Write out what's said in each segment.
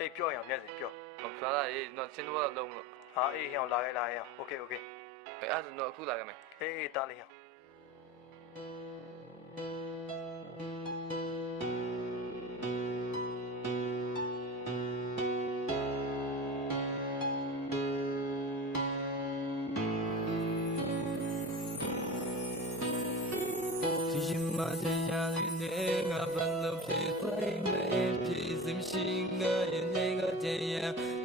အေးပြောရအောင်မျက်စိပြောဟုတ်သားလားအေးတော့ချင်းတော့လုံးလို့ဟာအေးဟောင်းလာခဲ့โอเคအဲ့ဒါဆိုတော့အခုလာခဲ့မယ်အေးတားလေးဟောင်းမာချင်ရလေးနဲ့ငါဘလို့ဖြစ်သွားမယ်ဖြစ်စမရှိငါရဲ့နေကတည်း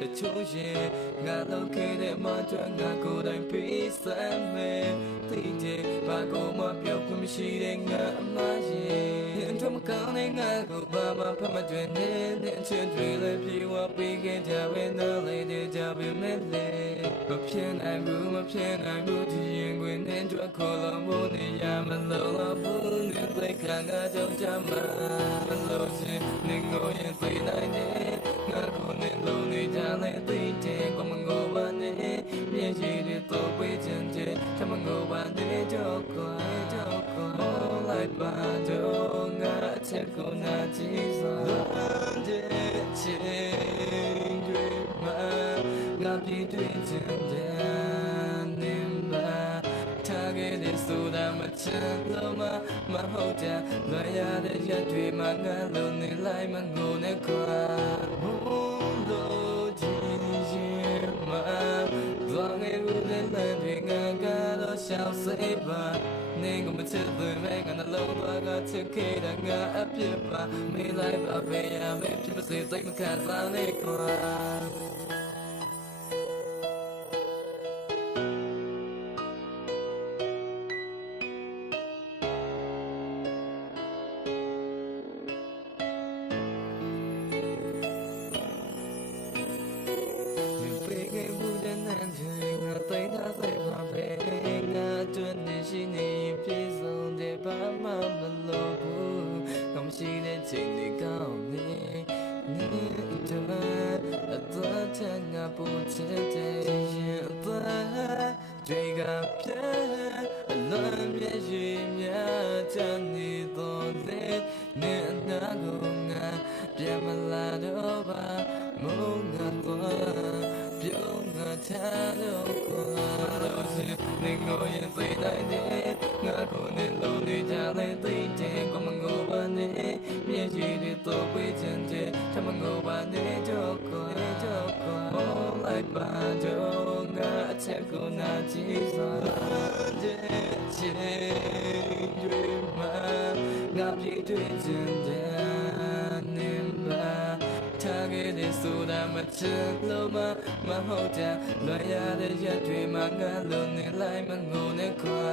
ကတချို့ရဲ့ငါတော့ခဲ့တဲ့မတော်ငါကိုယ်တိုင်ပေးစမ်းမယ်သိတယ်ဘာကိုမှပြောခွင့်မရှိတဲ့ငါအမရဲ့တို့မကောင်းတဲ့ငါကိုဘာမှဖတ်မတွေ့နဲ့ချင်တွေလည်းပြေဝပေးခဲ့ကြပဲနော်လေးတဲ့ကြပဲမဲ့လေမဖြစ်နိုင်ဘူးဒီရင်ခွင်နဲ့တွေ့ခေါ်လို့မို့နေရမလို့ဘူးနဲ့သိခါငါကြောင့်ကြမှာမလို့ရှင်နေငိုရင်သိနိုင်တယ်ငါကိုနဲ့လုံးနေကြလဲသိတယ်ကမငိုပါနဲ့မြင်ရည်တော့ဝေးချင်တယ်ထမငိုပါနဲ့တော့ကွာလိုက်ပါတော့ငါချက်ကိုနာကြည့်စွာတဲ့ချင်တွေမှာငါပြည့်တွေ့ချင်တယ်နေပါထားခဲ့တဲ့ဆိုတာမချင်လို့မဟုတ်တဲ့လွယ်ရတဲ့ရက်တွေမှာငါလုံးနေလိုက်မငိုနဲ့ခွာဘုံလို့ကြည့်ရင်မှာသွားခဲ့ဘူးတဲ့လမ်းတွေငါကတော့ရှောင်စိတ်ပါနေကမချစ်သွေးမဲ့ငါနှလုံးသားကချစ်ခဲ့တဲ့ငါအပြစ်ပါမေးလိုက်ပါပဲရမယ်ဖြစ်ပါစေသိမခံစားနဲ့ခွာ对他最怕被我对你心里别送的爸妈们落步，我们心里请你告你，你的昨天我不值得现在这个片，乱别去面将你多累，你那个我别么来的吧，梦啊多。ပြုံးငါထားတော့ကိုလို့ရှိနေငိုရင်သိနိုင်တယ်ငါကိုနဲ့လုံးနေကြလဲသိတယ်ကိုမငိုပါနဲ့မျက်ရည်တွေတော့ဝေးချင်တယ်ထမငိုပါနဲ့တော့ကိုလိုက်ပါတော့ငါအချက်ကိုနာကြည့်စွာတဲ့ချင်တွေမှာငါပြည့်တွေ့ချင်တယ်နေပါထားခဲ့တဲ့ဆိုတာမချစ်လို့မဟုတ်တဲ့လွယ်ရတဲ့ရက်တွေမှာငါလုံးနေလိုက်မငိုနဲ့ခွာ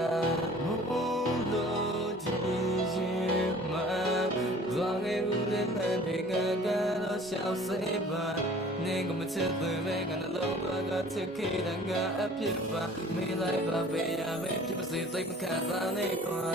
ဘုံလို့ကြည့်ရင်မှာသွားခဲ့ဘူးတဲ့လမ်းတွေငါကတော့ရှောင်စိတ်ပါနေကမချစ်သွေးမဲ့ငါနှလုံးသားကချစ်ခဲ့တဲ့ငါအပြစ်ပါမေးလိုက်ပါပဲရမယ်ဖြစ်ပါစေသိမခံစားနဲ့ခွာ